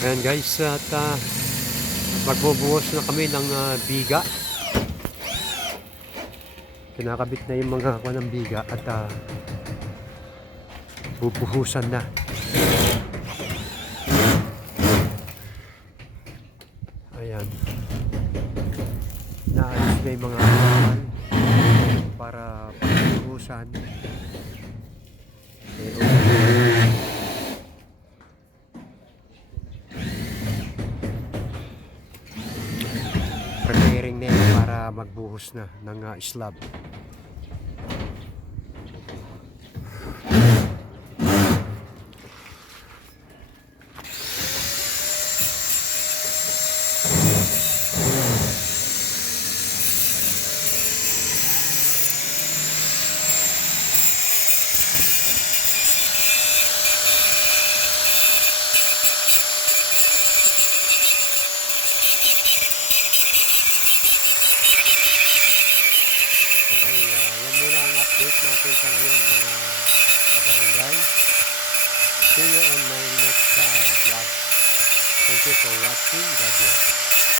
Ayan guys, at magbubuhos na kami ng biga. Kinakabit na yung mga ng biga at bubuhusan na. Ayan. Naayos na yung mga para pagbuhusan. Preparing na yun para magbuhos na ng slab. Okay, yan muna ang update natin sa ngayon mga kabarangay. See you on my next vlog. Thank you for watching. God bless.